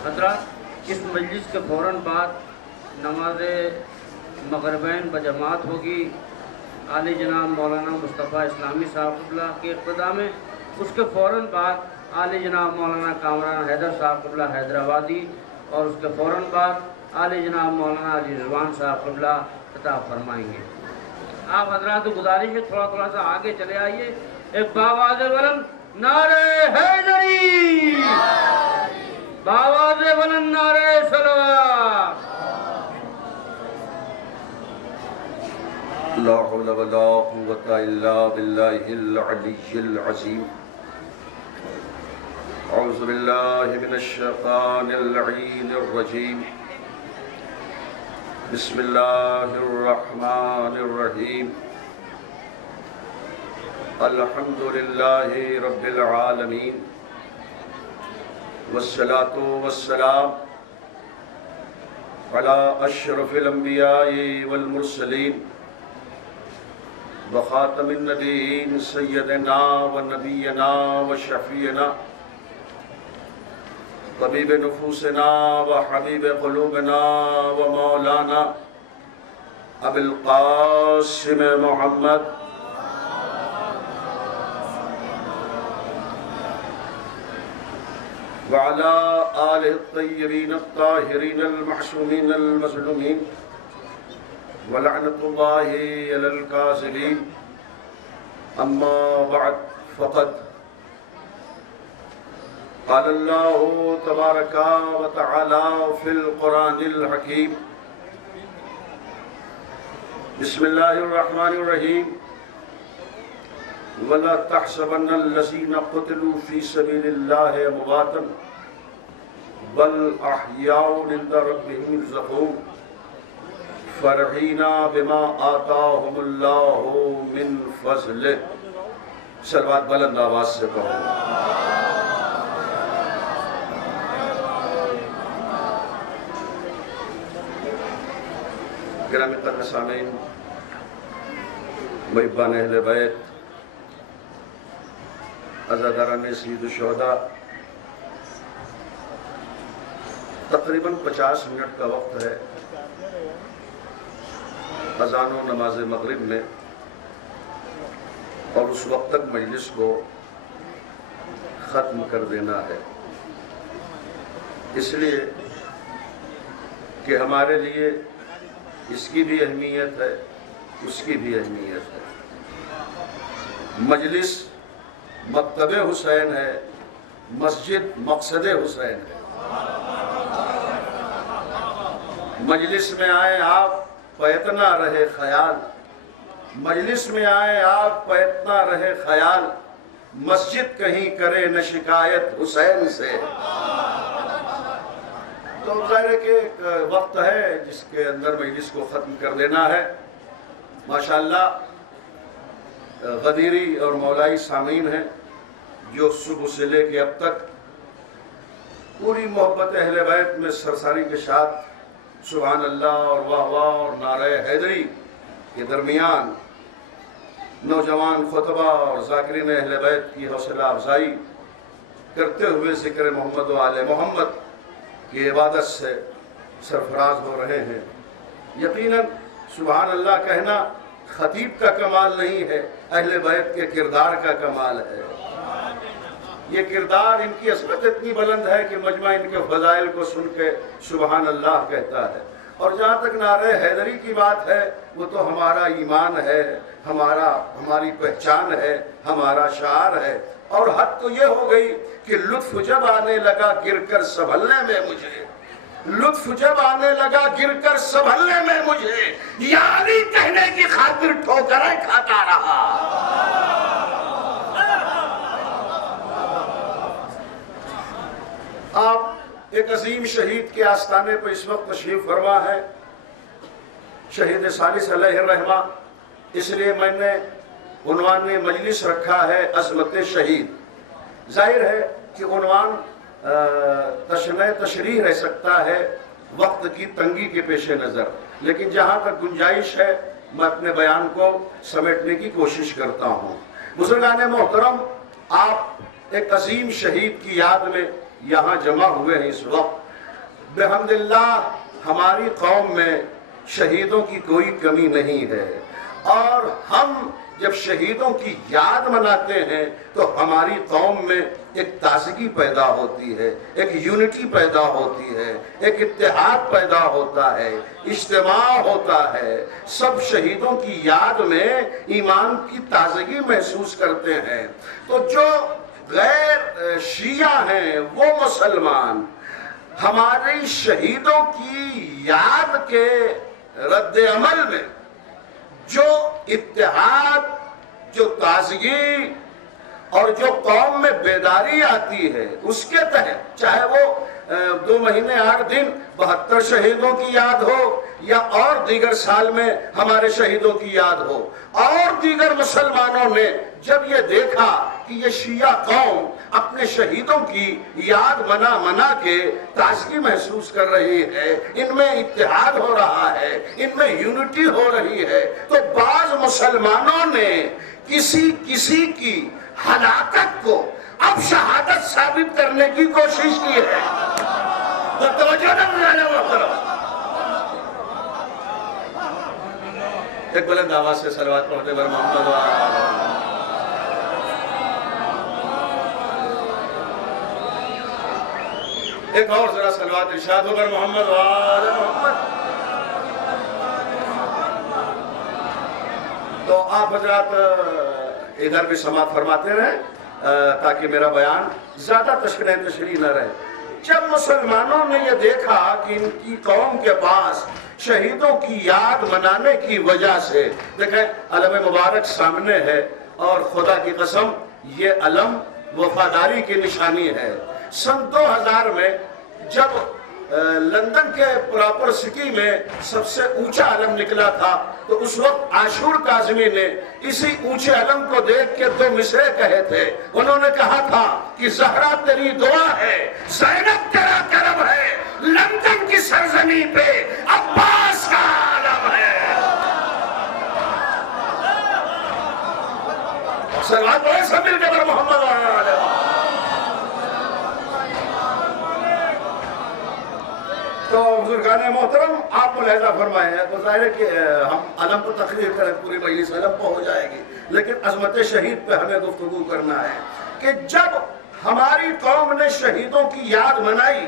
हज़रात, इस मजलिस के फ़ौरन बाद नमाज मग़रिबैन बजमात होगी आली जनाब मौलाना मुस्तफ़ा इस्लामी साहब क़िबला के इक़्तिदा में। उसके फ़ौरन बाद आली जनाब मौलाना कामरान हैदर साहब क़िबला हैदराबादी और उसके फ़ौरन बाद आली जनाब मौलाना अली रिज़वान साहब क़िबला खिताब फरमाएंगे। आप हज़रात को गुजारिश है थोड़ा सा आगे चले आइए। एक बावाज़ बुलंद नारे हैदरी, बावाज़ बुलंद नारे सलवात। ला हौला वला कुव्वता इल्ला बिल्लाहिल अलिय्यिल अज़ीम। औज़ु बिल्लाहि मिनश शैतानिर लईनिर रजीम। बिस्मिल्लाहिर रहमानिर रहीम। अल्हम्दुलिल्लाहि रब्बिल आलमीन वस्सलातु वस्सलाम अला अशरफिल अंबिया'i वल मुरसलीन व खातमिन नबीय्यीन सय्यदना व नबिय्यना व शफीअना तबीब नुफूसना व हबीब क़ुलूबना व मौलाना अबुल क़ासिम मुहम्मद व अला आलिहि त्तय्यबीन अत्ताहिरीन अल-मअसूमीन अल-मज़लूमीन व लअनतुल्लाहि अलल काज़िबीन। अम्मा बअद फ़क़द क़ाल अल्लाहु तबारक व तआला फ़िल क़ुरानिल हकीम। बिस्मिल्लाहिर रहमानिर रहीम। वला तहसबन्नल लज़ीना क़ुतिलू फ़ी सबीलिल्लाहि अमवातन बल अहयाउन इंदा रब्बिहिम युरज़क़ून फ़रहीना बिमा आताहुमुल्लाहु मिन फ़ज़लिहि। सलवात बुलंद आवाज़ से कहो। गिरामी क़द्र सामीन, मुहिब्बान अहले बैत, अज़ादारान सय्यिद शुहदा, तकरीबन 50 मिनट का वक्त है अज़ान व नमाज मग़रिब में, और उस वक्त तक मजलिस को ख़त्म कर देना है। इसलिए कि हमारे लिए इसकी भी अहमियत है, उसकी भी अहमियत है। मजलिस मकतब हुसैन है, मस्जिद मकसद हुसैन है। मजलिस में आए आप पैतना रहे ख्याल, मजलिस में आए आप पैतना रहे ख्याल, मस्जिद कहीं करे न शिकायत हुसैन से। तो ज़ाहिर है कि एक वक्त है जिसके अंदर मजलिस को ख़त्म कर देना है। माशाअल्लाह गदीरी और मौलाई सामीन हैं जो सुबह से लेके अब तक पूरी मोहब्बत अहले बैत में सरसारी के साथ सुभान अल्लाह और वाह वाह और नारे हैदरी के दरमियान नौजवान खुतबा और ज़ाकिरीन अहले बैत की हौसला अफजाई करते हुए ज़िक्र मोहम्मद व आले मोहम्मद की इबादत से सरफराज हो रहे हैं। यकीनन सुभान अल्लाह कहना खतीब का कमाल नहीं है, अहले बैत के किरदार का कमाल है। ये किरदार, इनकी असमत इतनी बुलंद है कि मजमा इनके फज़ाइल को सुन के सुभान अल्लाह कहता है। और जहाँ तक नारे हैदरी की बात है, वो तो हमारा ईमान है, हमारी पहचान है, हमारा शार है। और हद तो ये हो गई कि लुत्फ जब आने लगा गिरकर संभलने में मुझे, लुत्फ जब आने लगा गिरकर संभलने में मुझे, यानी कहने की खातिर ठोकरें खाता रहा। आप एक अजीम शहीद के आस्थाने पर इस वक्त तशरीफ फरमा है, शहीद सालिस अलैहिर्रहमा। इसलिए मैंने उन्वान में मजलिस रखा है अज़मत शहीद। जाहिर है कि उन्वान तशरीह रह सकता है वक्त की तंगी के पेश नज़र, लेकिन जहाँ तक गुंजाइश है मैं अपने बयान को समेटने की कोशिश करता हूँ। बुजुर्गान मोहतरम, आप एक अजीम शहीद की याद में यहाँ जमा हुए हैं इस वक्त, बिहम्दिल्लाह हमारी कौम में शहीदों की कोई कमी नहीं है, और हम जब शहीदों की याद मनाते हैं तो हमारी कौम में एक ताजगी पैदा होती है, एक यूनिटी पैदा होती है, एक इत्तेहाद पैदा होता है, इज्तिमा होता है। सब शहीदों की याद में ईमान की ताजगी महसूस करते हैं। तो जो गैर शिया हैं वो मुसलमान हमारे शहीदों की याद के रद्द अमल में जो इत्तेहाद, जो ताजगी और जो कौम में बेदारी आती है, उसके तहत चाहे वो 2 महीने 8 दिन 72 शहीदों की याद हो या और दीगर साल में हमारे शहीदों की याद हो, और दीगर मुसलमानों ने जब ये देखा कि ये शिया कौम अपने शहीदों की याद मना मना के ताजगी महसूस कर रही है, इनमें इत्तेहाद हो रहा है, इनमें यूनिटी हो रही है, तो बाज मुसलमानों ने किसी किसी की हलाकत को अब शहादत साबित करने की कोशिश की है। तो तवज्जो न करो। एक बुलंद आवाज से सलवात पढ़ते हुए मोहम्मद एक और जरा सलवात इरशाद होकर मोहम्मद वाले मोहम्मद। तो आप हजरात इधर भी समात फरमाते रहे ताकि मेरा बयान ज्यादा तशरीह न रहे। जब मुसलमानों ने यह देखा कि इनकी कौम के पास शहीदों की याद मनाने की वजह से, देखें अलम मुबारक सामने है और खुदा की कसम ये अलम वफादारी की निशानी है। सन 2000 में जब लंदन के प्रॉपर सिटी में सबसे ऊंचा अलम निकला था, तो उस वक्त आशूर काज़मी ने इसी ऊंचे अलम को देख के 2 मिसरे कहे थे। उन्होंने कहा था कि ज़हरा तेरी दुआ है, ज़ैनब तेरा करम है, लंदन की सरजमी पे अब्बास का आलम है। सलात बोले सब मिलकर मोहम्मद वाले। तो बुजुर्गान मोहतरम आप मुलाहिजा फरमाए हैं, तो जाहिर है कि हम अलम पर तकरीर करें पूरी मजलिस अलम पर हो जाएगी, लेकिन अजमत शहीद पे हमें गुफ्तगू करना है कि जब हमारी कौम ने शहीदों की याद मनाई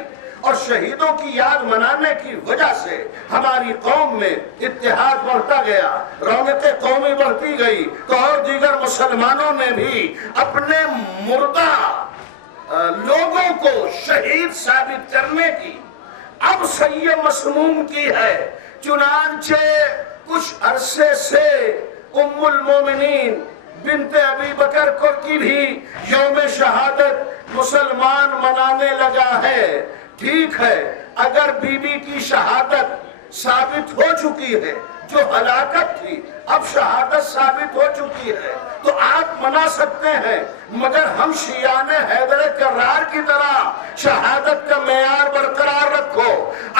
और शहीदों की याद मनाने की वजह से हमारी कौम में इत्तेहाद बढ़ता गया, रौनकें कौमी बढ़ती गई, तो और दीगर मुसलमानों ने भी अपने मुर्दा लोगों को शहीद साबित करने की अब सही मसमूम की है। चुनांचे कुछ अरसे से उम्मुल मोमिनीन बिनते अबी बकर को की भी यौम शहादत मुसलमान मनाने लगा है। ठीक है, अगर बीबी की शहादत साबित हो चुकी है, जो हलाकत थी अब शहादत साबित हो चुकी है, तो आप मना सकते हैं, मगर हम शियाने हैदर कर्रार की तरह शहादत का मेयार बरकरार रखो।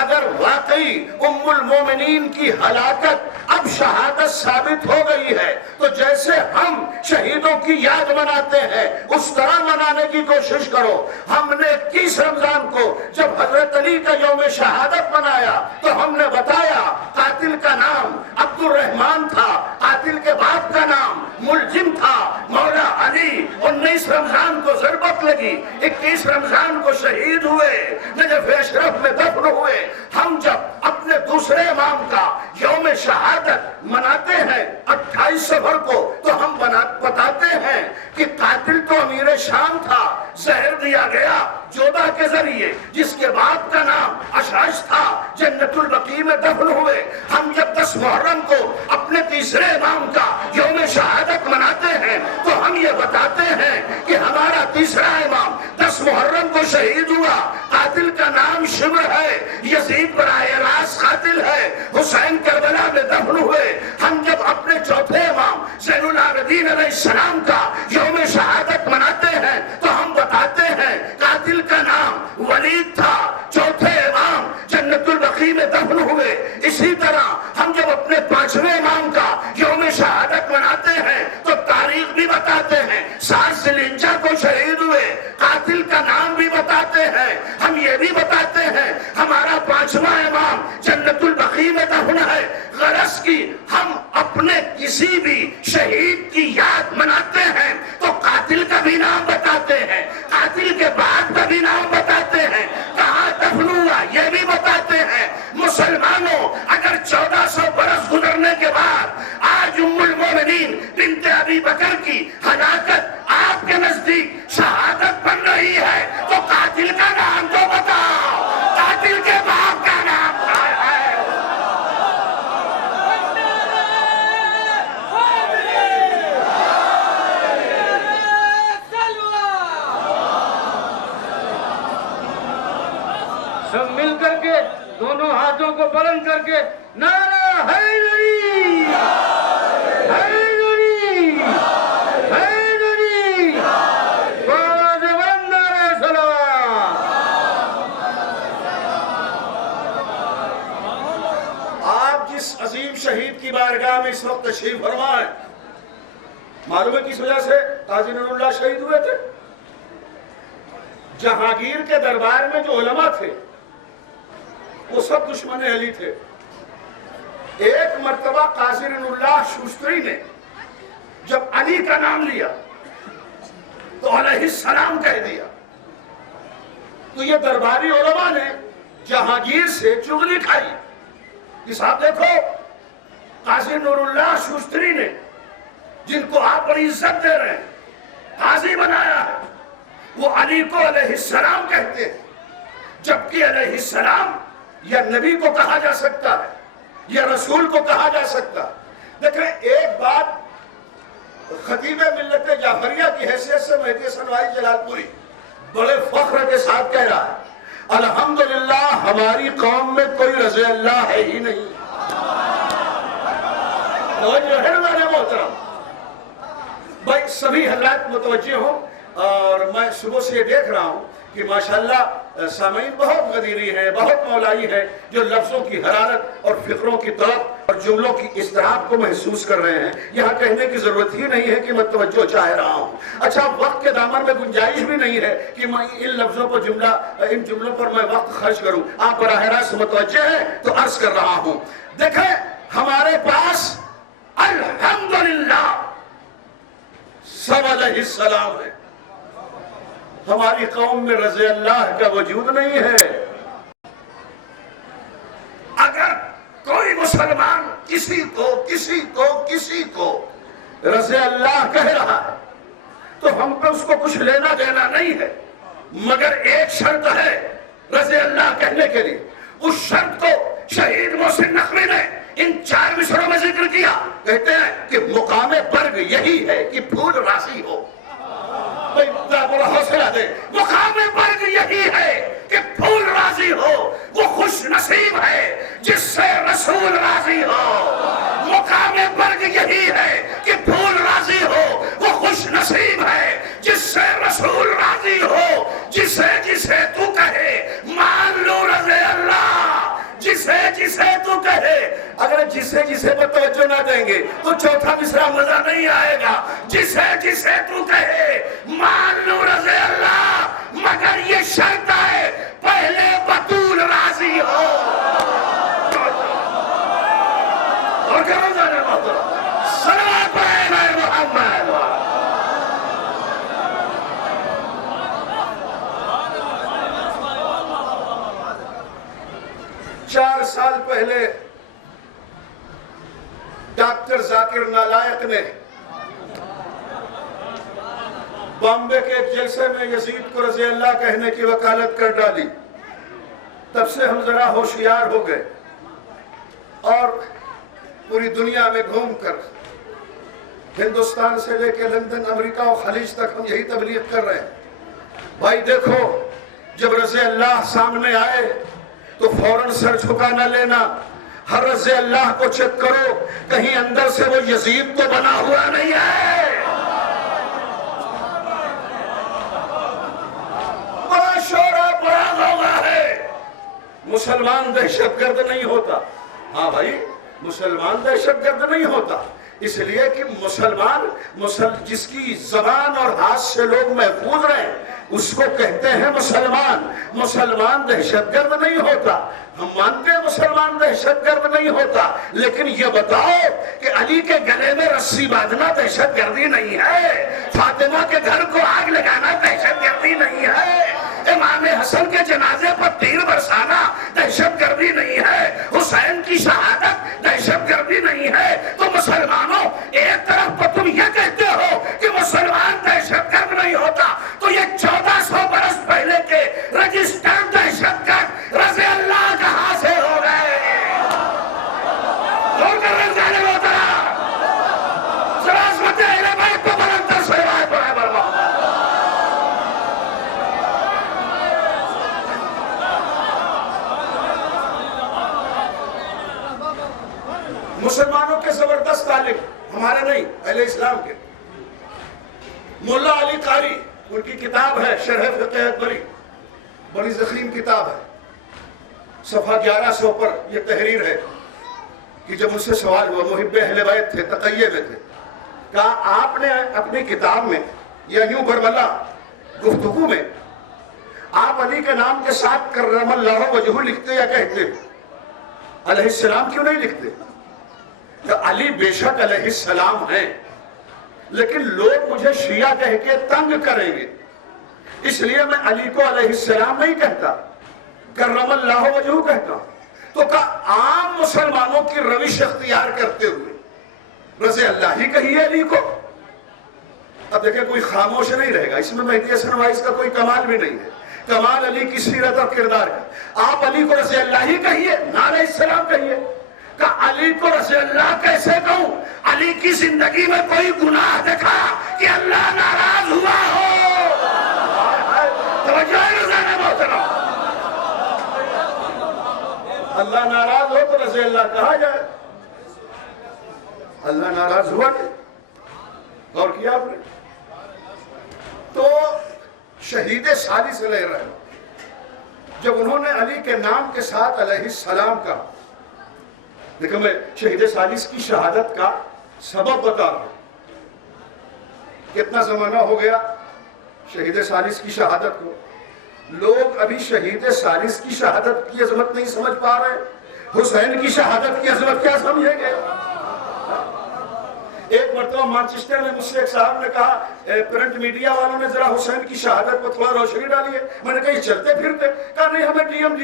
अगर वाकई उम्मुल मोमिनीन की हलाकत अब शहादत साबित हो गई है, तो जैसे हम शहीदों की याद मनाते हैं उस तरह मनाने की कोशिश करो। हमने 21 रमजान को जब हजरत अली का यौम शहादत मनाया तो हमने बताया कातिल का नाम अब्दुल रहमान था, कातिल के बाप का नाम मुलजिम था मौला अली। 19 रमजान को ज़रबत लगी, 21 रमजान को शहीद हुए, नजफ अशरफ में दफन हुए। हम जब अपने दूसरे इमाम का यौम शहादत मनाते हैं 28 सफर को, तो हम बताते हैं कि कातिल तो अमीर शाम था, जहर दिया गया जोधा के जरिए, जिसके बाप का नाम अशअश था, जन्नतुल बकी में दफन हुए। हम जब 10 मुहर्रम को अपने तीसरे इमाम का यौम शहादत मनाते हैं तो हम ये बताते हैं कि हमारा तीसरा इमाम 10 मुहर्रम को शहीद हुआ, कातिल का नाम शिब्र है, यजीद बराए रास कातिल है, हुसैन करबला में दफन हुए। हम जब अपने चौथे इमाम ज़ैनुल आबिदीन अलैहिस्सलाम का यौम शहादत मनाते हैं तो हम बताते हैं कातिल का नाम वलीद था, चौथे इमाम जन्नतुल बकी में दफन हुए। इसी तरह हम जब अपने 5वें इमाम का यौम शहादत मनाते हैं तो तारीख भी बताते हैं, 7 ज़िलहिज्जा को शहीद हुए, कातिल का नाम भी बताते हैं। हम ये भी बताते हैं हमारा सब मिल करके दोनों हाथों को बुलंद करके नारा हैदरी, हैदरी, हैदरी, आवाज़ बुलंद नारे सलाम। आप जिस अजीम शहीद की बारगाह में इस वक्त तशरीफ फरमा है, मालूम है किस वजह से काजी नूरुल्लाह शहीद हुए थे? जहांगीर के दरबार में जो उलमा थे वो सब दुश्मन अली थे। एक मर्तबा काजी नूरुल्लाह शुस्तरी ने जब अली का नाम लिया तो अलैहिस्सलाम कह दिया, तो ये दरबारी उलमा ने जहांगीर से चुगली खाई कि साहब देखो, काजी नूरुल्लाह शुस्तरी ने जिनको आप बड़ी इज्जत दे रहे हैं, काजी बनाया है, वो अली को अलैहिस्सलाम कहते हैं, जबकि अलैहिस्सलाम या नबी को कहा जा सकता है या रसूल को कहा जा सकता है। देखें, एक बात खतीब मिल्लत जाफरिया की हैसियत से मेहदी हसन भाई जलालपुरी बड़े फख्र के साथ कह रहा है, अल्हम्दुलिल्लाह हमारी कौम में कोई रज़े अल्लाह है ही नहीं। मोहतरम भाई, सभी हज़रात मुतवज्जे हों, और मैं सुबह से ये देख रहा हूं कि माशाल्लाह सामीन बहुत गदीरी है, बहुत मौलाई है, जो लफ्जों की हरारत और फिक्रों की तड़प और जुमलों की इस्तराब को महसूस कर रहे हैं। यहाँ कहने की जरूरत ही नहीं है कि मैं तवज्जो चाह रहा हूँ। अच्छा, वक्त के दामन में गुंजाइश भी नहीं है कि मैं इन लफ्जों पर इन जुमलों पर मैं वक्त खर्च करूँ। आप बराह रास्त मुतवज्जे हैं तो अर्ज कर रहा हूँ। देखें, हमारे पास अल्हम्दुलिल्लाह सब अलैहिस्सलाम है, हमारी कौम में रज़े अल्लाह का वजूद नहीं है। अगर कोई मुसलमान किसी को रज़े अल्लाह कह रहा है तो हम पे उसको कुछ लेना देना नहीं है, मगर एक शर्त है रज़े अल्लाह कहने के लिए। उस शर्त को शहीद मोहसिन नकवी ने इन 4 मिसरों में जिक्र किया। कहते हैं कि मुकामे बर्ग यही है कि फूल राशि हो। हौसला दे, मुकामे बर्ग यही है कि फूल राजी हो, वो खुश नसीब है जिससे रसूल राजी हो। मुकामे बर्ग यही है कि फूल राजी हो, वो खुश नसीब है जिससे रसूल राजी हो। जिसे जिसे तू कहे मान लो रज़े अल्लाह, जिसे जिसे तू कहे। अगर जिसे जिसे पर तवज्जो ना देंगे तो चौथा मिसरा मजा नहीं आएगा। जिसे जिसे तू कहे मान लो रज़े अल्लाह, मगर ये शर्त है पहले बतूल राजी हो। और क्या सल्लल्लाहु अलैहि मोहम्मद। 4 साल पहले डॉक्टर जाकिर नालायक ने बॉम्बे के एक जलसे में यजीद को रज़ी अल्लाह कहने की वकालत कर डाली। तब से हम जरा होशियार हो गए और पूरी दुनिया में घूमकर हिंदुस्तान से लेकर लंदन, अमेरिका और खलीज तक हम यही तबलीग कर रहे हैं। भाई देखो, जब रज़ी अल्लाह सामने आए तो फौरन सर झुका न लेना। हर रज़े अल्लाह को चेक करो, कहीं अंदर से वो यजीद तो बना हुआ नहीं है। बड़ा शोरा बड़ा होगा है। मुसलमान दहशतगर्द नहीं होता। हाँ भाई, मुसलमान दहशतगर्द नहीं होता, इसलिए कि जिसकी जबान और हाथ से लोग महफूज रहे उसको कहते हैं मुसलमान। मुसलमान दहशतगर्द नहीं होता। हम मानते हैं मुसलमान दहशतगर्द नहीं होता, लेकिन ये बताओ कि अली के गले में रस्सी बांधना दहशतगर्दी नहीं है, फातिमा के घर को आग लगाना दहशतगर्दी नहीं है, इमाम हसन के जनाजे पर तीर बरसाना दहशतगर्दी नहीं है, हुसैन की शहादत दहशतगर्दी नहीं है। तो मुसलमानों, एक तरफ तो तुम ये कहते हो कि मुसलमान दहशतगर्द नहीं होता, तो ये 1400 बरस पहले के रजिस्टर्ड दहशतगर्द रज़ी अल्लाह कहां से हो गए? मुसलमानों के जबरदस्त तालिब, हमारे नहीं, अहले इस्लाम के। मुल्ला अली कारी, उनकी किताब है शरह फ़िक़्ह अकबरी, बड़ी ज़ख़ीम किताब है। सफ़ा 1100 पर यह तहरीर है कि जब मुझसे सवाल हुआ, मुहिब्बे अहले बैत थे, तक़य्ये में थे, कहा आपने अपनी किताब में या यूं बरमला गुफ्तगू में आप अली के नाम के साथ कर्रमल्लाहु वजहू लिखते या कहते, अलैहिस्सलाम क्यों नहीं लिखते? तो अली बेशक अलैहिस्सलाम हैं, लेकिन लोग मुझे शिया कह के तंग करेंगे, इसलिए मैं अली को अलैहिस्सलाम नहीं कहता, कर्रमल्लाहु वजहू कहता। तो का आम मुसलमानों की रविश अख्तियार करते हुए रज़े अल्लाह ही कहिए अली को। अब देखिए कोई खामोश नहीं रहेगा, इसमें मेहदी हसन वाइस का कोई कमाल भी नहीं है, कमाल अली की सीरत और किरदार का। आप अली को रज़े अल्लाह ही कहिए, ना अलैहिस्सलाम कहिए। का अली को रज़े अल्लाह कैसे कहूं? अली की जिंदगी में कोई गुनाह देखा कि अल्लाह नाराज हुआ हो? अल्लाह नाराज हो तो रज़े अल्लाह कहा जाए। अल्लाह नाराज हुआ नहीं, गौर किया आपने? तो शहीद सालिस अलैहिर्रहमत जब उन्होंने अली के नाम के साथ अलैहिस्सलाम का, देखो मैं शहीद सालिस की शहादत का सबब बता रहा हूं। कितना जमाना हो गया शहीद सालिस की शहादत को, लोग अभी शहीद सालिस की शहादत की अजमत नहीं समझ पा रहे, हुसैन की शहादत की अजमत क्या समझेंगे? एक मरतबा मैनचेस्टर में मुझसे एक साहब ने कहा, प्रिंट मीडिया वालों ने जरा हुसैन की शहादत पर थोड़ा रोशनी डाली है। मैंने कहा चलते फिरते? कहा नहीं, हमें डीएम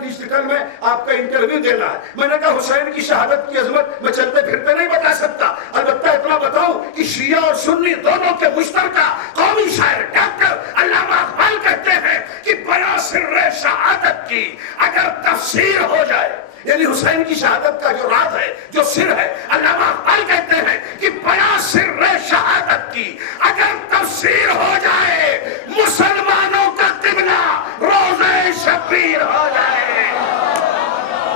डिजिटल में आपका इंटरव्यू देना है। मैंने कहा हुसैन की शहादत की अजमत मैं चलते फिरते नहीं बता सकता, अलबत्ता इतना बताऊं कि शिया और सुन्नी दोनों के मुश्तरका कौमी शायर डॉक्टर अल्लामा इकबाल कहते हैं कि बयां सिर्रे शहादत की अगर तफसीर हो जाए, यानी हुसैन की शहादत का जो राज है, जो सिर है, अल्लामा इकबाल कहते हैं कि बयां सिर्रे शहादत की अगर तफसीर हो जाए, मुसलमानों का किबला रोज़े शबीर हो जाए।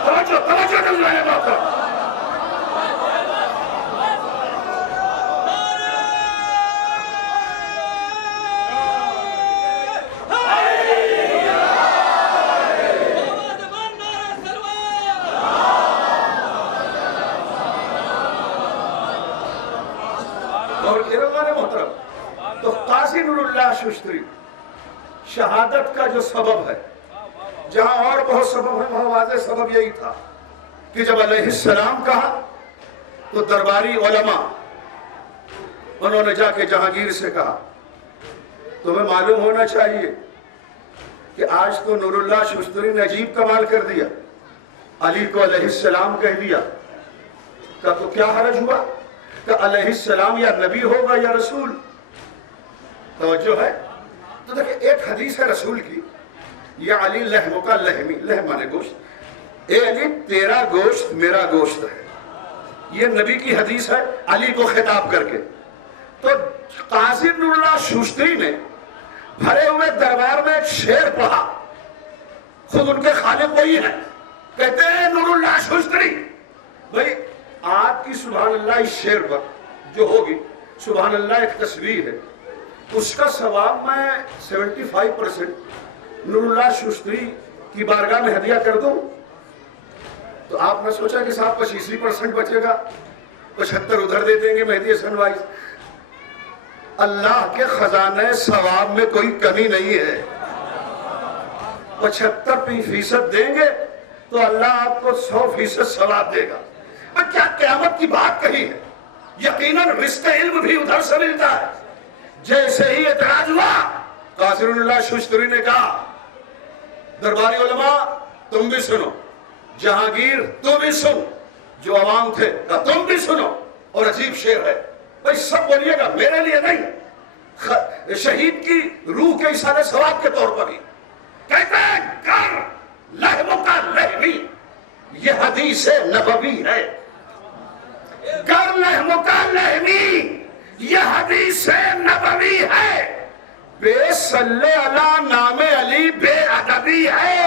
तवज्जो दिलवाने बात। तो काजी नूरुल्लाह शुश्तरी शहादत का जो सबब है, जहां और बहुत सबब है, वहां वाज़ेह सबब यही था कि जब अलैहिस्सलाम कहा तो दरबारी उलमा उन्होंने जाके जहांगीर से कहा, तुम्हें मालूम होना चाहिए कि आज तो नूरुल्लाह शुश्तरी ने अजीब कमाल कर दिया, अली को अलैहिस्सलाम कह दिया। का तो क्या हरज हुआ? का अलैहिस्सलाम या नबी होगा या रसूल। तवज्जो है? तो देखिए एक हदीस है रसूल की, या अली लहमो का लहमी, लहम माने गोश्त, ए अली तेरा गोश्त मेरा गोश्त है। ये नबी की हदीस है अली को खिताब करके। तो काजी नूरुल्लाह शुश्तरी ने भरे हुए दरबार में एक शेर पढ़ा, खुद उनके खालिक वही है, कहते हैं नूरुल्लाह शुश्तरी, भाई आपकी सुभान अल्लाह इस शेर पर जो होगी, सुभान अल्लाह एक तस्वीर है, उसका सवाब मैं 75% नूरुल्लाह शुश्तरी की बारगाह में हदिया कर दूं। तो आपने सोचा कि साहब 25% बचेगा, 75 उधर दे देंगे मेहदी हसन वाइस। अल्लाह के खजाने सवाब में कोई कमी नहीं है, 75% देंगे तो अल्लाह आपको 100% सवाब देगा। पर क्या क़यामत की बात कही है, यकीनन रिश्ते इल्म भी उधर से मिलता है। जैसे ही एतराज हुआ, काजी नूरुल्लाह शुश्तरी ने कहा, दरबारी उलमा तुम भी सुनो, जहांगीर तुम भी सुन, जो अवाम थे तुम भी सुनो, और अजीब शेर है भाई, सब बोलिएगा, मेरे लिए नहीं, शहीद की रूह के इशारे सवाब के तौर पर ही। कहते हैं कर लहमों का लहमी, यह हदीस नबवी है। कर लहमों का लहमी, यह हदीस नबवी है। बेसल्ले अला नामे अली बेअदबी है।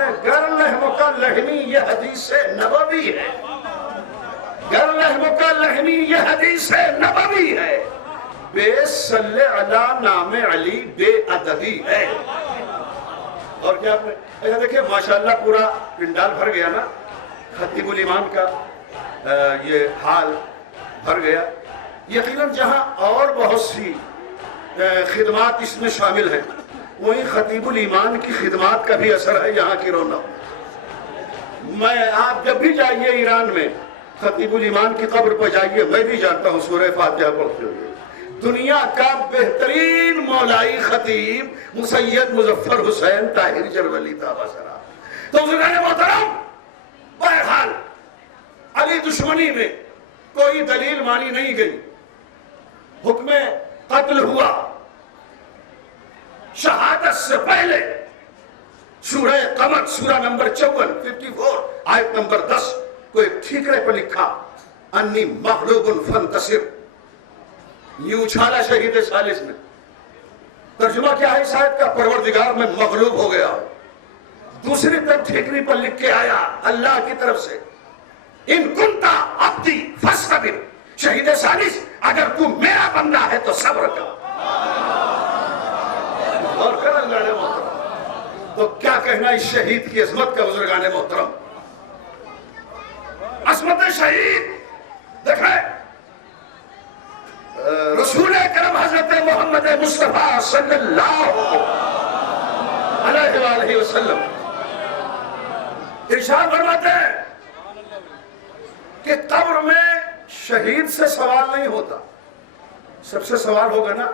फरमाते गर लहमुका लहमी ये हदीस नबवी है, गर लहमुका लहमी ये हदीस नबवी है, बेसल्ले अला नामे अली बेअदबी है। और क्या आपने ऐसा देखिए माशाल्लाह पूरा पिंडाल भर गया ना, खतीबुल ईमान का ये हाल भर गया। यकीनन जहां और बहुत सी खिदमात इसमें शामिल हैं, वहीं खतीबुल ईमान की खिदमात का भी असर है यहाँ की रौनक। मैं आप जब भी जाइए ईरान में खतीबुल ईमान की कब्र पर जाइए, मैं भी जानता हूँ सूरह फातिहा पढ़ते हुए, दुनिया का बेहतरीन मौलाई खतीब मुसैयद मुजफ्फर हुसैन ताहिर जरवली ताबसरा। तो मोहतरम, बहरहाल अली दुश्मनी में कोई दलील मानी नहीं गई, हुक्म कत्ल हुआ। शहादत से पहले सूरह कमर सूरा नंबर 54 आयत नंबर 10 को एक ठीकरे पर लिखा, अन्नी मगलूबुन फंतसिर, ये उछाला शहीद सालिस ने। तर्जुमा क्या है शायद का, परवरदिगार में मगलूब हो गया। दूसरी तरफ ठीकरी पर लिख के आया अल्लाह की तरफ से, इन कुंता अब्दी फसबिर, शहीद सालिस अगर तू मेरा बंदा है तो सब्र कर। और कर अल्लाह ने मोहतरम, तो क्या कहना इस शहीद की अजमत का बुजुर्गाने मोहतरम। अजमत शहीद देखें, रसूल करम हजरत मोहम्मद मुस्तफा सल्लल्लाहु अलैहि वसल्लम इरशाद फरमाते हैं कि कब्र में शहीद से सवाल नहीं होता, सबसे सवाल होगा ना,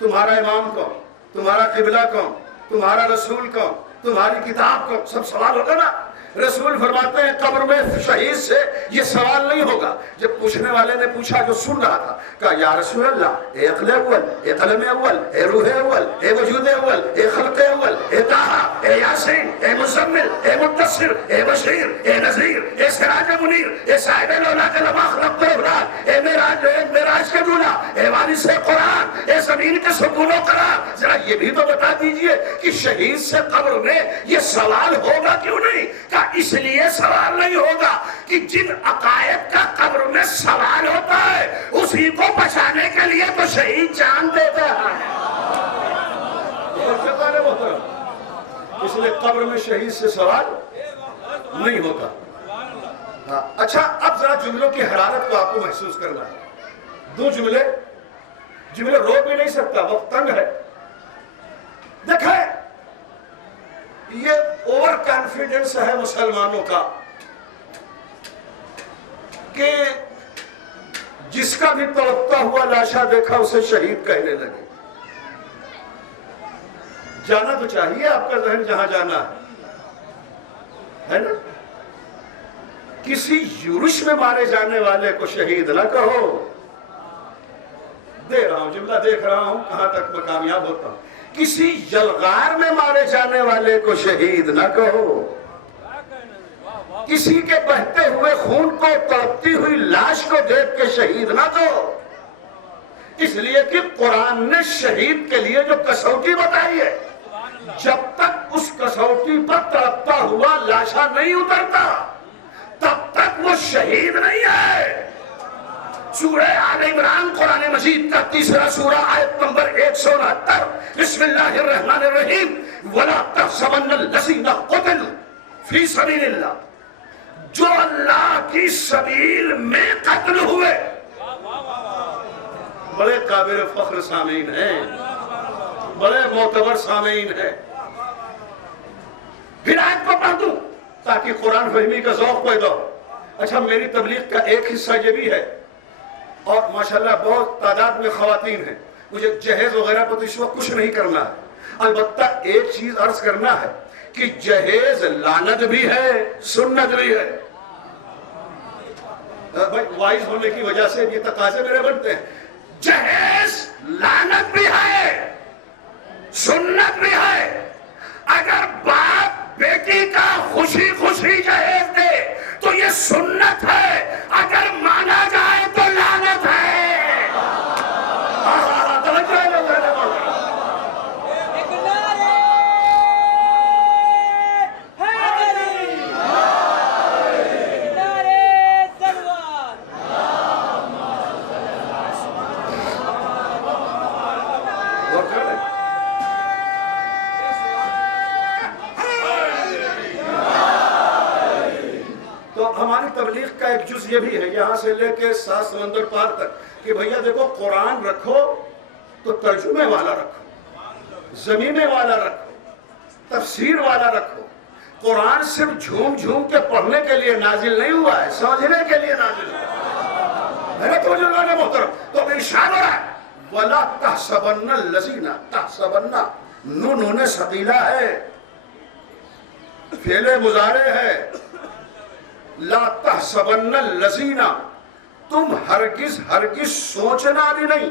तुम्हारा इमाम कौन, तुम्हारा किबला कौन, तुम्हारा रसूल कौन, तुम्हारी किताब कौन, सब सवाल होगा ना। रसूल फरमाते हैं कब्र में शहीद से ये सवाल नहीं होगा। जब पूछने वाले ने पूछा, जो सुन रहा था, कहा या रसूल अल्लाह, ए अक़ल अव्वल, ए क़लम अव्वल, ए रूह अव्वल, ए वजूद अव्वल, ए खल्क़ अव्वल, ए ताहा, ए यासीन, ए मुज़म्मिल, ए मुद्दस्सिर, ए बशीर, ए नज़ीर, ए सिराज मुनीर, ए साहिब लौलाक लमख़लक़ इब्रार, ए मेराज के दूल्हा, ए वारिस कुरान, ए ज़मीन के सुकून करार। जरा ये भी तो बता दीजिए कि शहीद से कब्र में ये सवाल होगा क्यों नहीं? इसलिए सवाल नहीं होगा कि जिन अकायद का कब्र में सवाल होता है उसी को बचाने के लिए तो शहीद जान देता है। इसलिए कब्र में शहीद से सवाल नहीं होता। हाँ, अच्छा, अब जरा जुमलों की हरारत को आपको महसूस करना है। दो जुमले रोक भी नहीं सकता, वक्त तंग है। देखें, ये ओवर कॉन्फिडेंस है मुसलमानों का कि जिसका भी तड़पता हुआ लाशा देखा उसे शहीद कहने लगे। जाना तो चाहिए आपका जहन जहां जाना है ना। किसी यूरिश में मारे जाने वाले को शहीद ना कहो। दे रहा हूं जुमला, देख रहा हूं कहां तक मैं कामयाब होता हूं। किसी यलगार में मारे जाने वाले को शहीद ना कहो। किसी के बहते हुए खून को, तड़पती हुई लाश को देख के शहीद ना दो। इसलिए कि कुरान ने शहीद के लिए जो कसौटी बताई है, जब तक उस कसौटी पर तड़पता हुआ लाशा नहीं उतरता तब तक वो शहीद नहीं है। सूरह आले इमरान कुरान मजीद का 3रा सूरा आयत नंबर 169, बिस्मिल्लाहिर्रहमानिर्रहीम, वला तहसबन्नल्लज़ीना क़ुतिलू फी सबीलिल्लाह, जो अल्लाह की सबील में कत्ल हुए। बड़े काबिल फख्र सामीन हैं, बड़े मोतबर सामीन हैं। फिर आयत को पढ़ दूं ताकि कुरान फहमी का ज़ौक़ पैदा हो। अच्छा, मेरी तबलीग का एक हिस्सा ये भी है, और माशाल्लाह बहुत तादाद में खवातीन हैं, मुझे जहेज वगैरह पर तो इस वक्त कुछ नहीं करना है। अलबत्ता एक चीज अर्ज करना है कि जहेज लानत भी है, सुन्नत भी है। भाई वाइज होने की वजह से ये तकाजे मेरे बनते हैं। जहेज लानत भी है, सुन्नत भी है। अगर बाप बेटी का खुशी खुशी जहेज दे तो ये सुन्नत है, अगर माना जाए तो लानत है। हमारी तबलीग का एक जुज ये भी है, यहाँ से लेके 7 समंदर पार तक, कि भैया देखो कुरान रखो तो तर्जुमे वाला रखो, जमीने वाला रखो, तफसीर वाला रखो। कुरान सिर्फ झूम झूम के पढ़ने के लिए नाजिल नहीं हुआ है, समझने के लिए नाजिल हुआ है। तो जो लोग मोहतरम, तो इरशाद हो रहा है वला तहसबन्ना लजीना, तहसबन्ना नून सकीला है, फेले मुजारे है, ला तहसबन्ना लजीना, तुम हरगिज हरगिज सोचना भी नहीं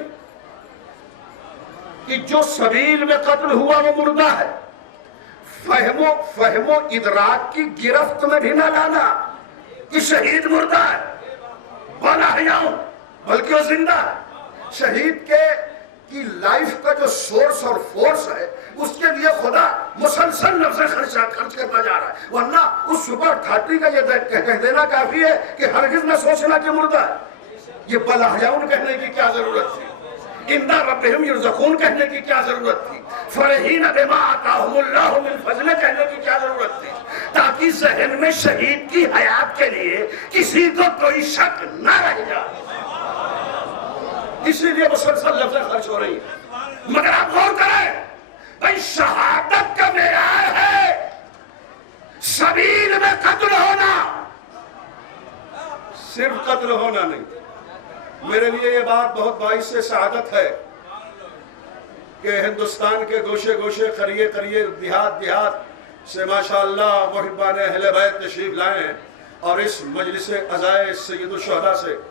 कि जो सबील में कत्ल हुआ वो मुर्दा है। फहमो इदराक की गिरफ्त में भी न लाना कि शहीद मुर्दा है, बना हयाऊं, बल्कि वो जिंदा है। शहीद के की लाइफ का जो सोर्स और फोर्स है उसके लिए खुदा मुसलसल नफ्से खर्च करता जा रहा है, वरना उस सुपर 30 का ये कह देना काफी है कि हरगिज न सोचना कि मुर्दा है। ये बलाहयाउन कहने की क्या जरूरत थी, इंदा रब्बिहिम युरज़क़ून कहने की क्या जरूरत थी, फरहीन बिमा आताहुमुल्लाहु मिन फज़लिही कहने की क्या जरूरत थी, ताकि ज़हन में शहीद की हयात के लिए किसी को कोई शक न रह जाए। इसीलिए मुसलसल लफ्ज़ें खर्च हो रही है। मगर आप गौर करें भाई, शहादत का मेयार है सबील में कत्ल होना, सिर्फ कत्ल होना नहीं। मेरे लिए ये बात बहुत बाइस से शहादत है कि हिंदुस्तान के गोशे गोशे, करिए करिए, देहात देहात से माशाअल्लाह मुहिब्बान अहले बैत तशरीफ लाए और इस मजलिस अज़ाए सय्यदुल शुहदा से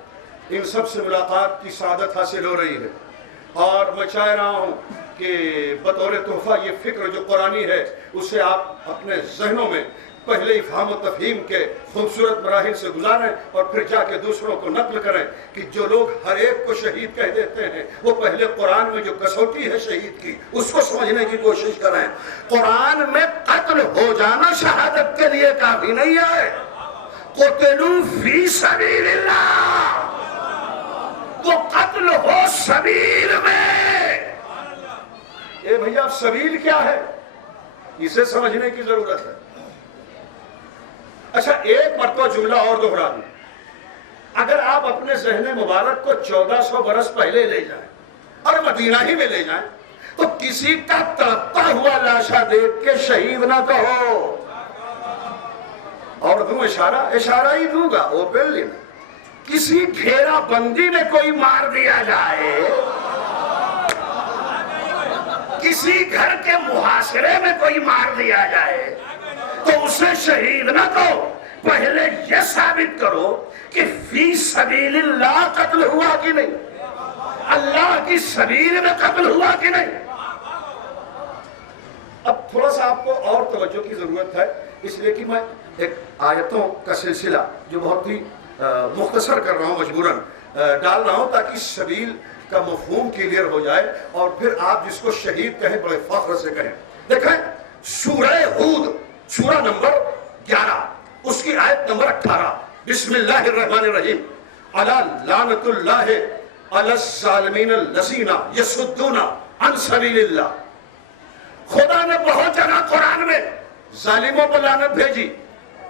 इन सब से मुलाकात की सादत हासिल हो रही है। और मैं चाह रहा हूँ कि बतौर तोहफा ये फिक्र जो कुरानी है उसे आप अपने जहनों में पहले इफ़हाम व तफ़हीम के खूबसूरत मराहिल से गुजारें और फिर जाके दूसरों को नकल करें कि जो लोग हर एक को शहीद कह देते हैं वो पहले कुरान में जो कसौटी है शहीद की उसको समझने की कोशिश करें। कुरान में कत्ल हो जाना शहादत के लिए काफी नहीं है। क़ुतिलू फ़ी सबीलिल्लाह, वो कत्ल हो सबील में। ये भैया सबील क्या है इसे समझने की जरूरत है। अच्छा, एक मरतबा जुमला और दोहरा दूं, अगर आप अपने ज़हन मुबारक को 1400 बरस पहले ले जाएं और मदीना ही में ले जाएं तो किसी का तड़पता हुआ लाशा देख के शहीद ना कहो। और तुम इशारा ही दूंगा ओपनली, किसी घेरा बंदी में कोई मार दिया जाए, किसी घर के मुहासरे में कोई मार दिया जाए तो उसे शहीद ना कहो, पहले यह साबित करो कि फी सबीलिल्लाह कत्ल हुआ कि नहीं, अल्लाह की सबील में कत्ल हुआ कि नहीं। अब थोड़ा सा आपको और तवज्जो की जरूरत है, इसलिए कि मैं एक आयतों का सिलसिला जो बहुत ही मुख्तसर कर रहा हूं, मजबूरन डाल रहा हूं ताकि सबील का मफहूम क्लियर हो जाए और फिर आप जिसको शहीद कहें बड़े फख्र से कहें। देखें सूरह हूद सूरा नंबर 11 उसकी आयत नंबर 18, बिस्मिल्लाहिर्रहमानिर्रहीम, अला लानतुल्लाहि अलज़्ज़ालिमीन लज़ीना यसुद्दूना अन सबीलिल्लाह। खुदा ने बहुत जगह कुरान में जालिमों पर लानत भेजी,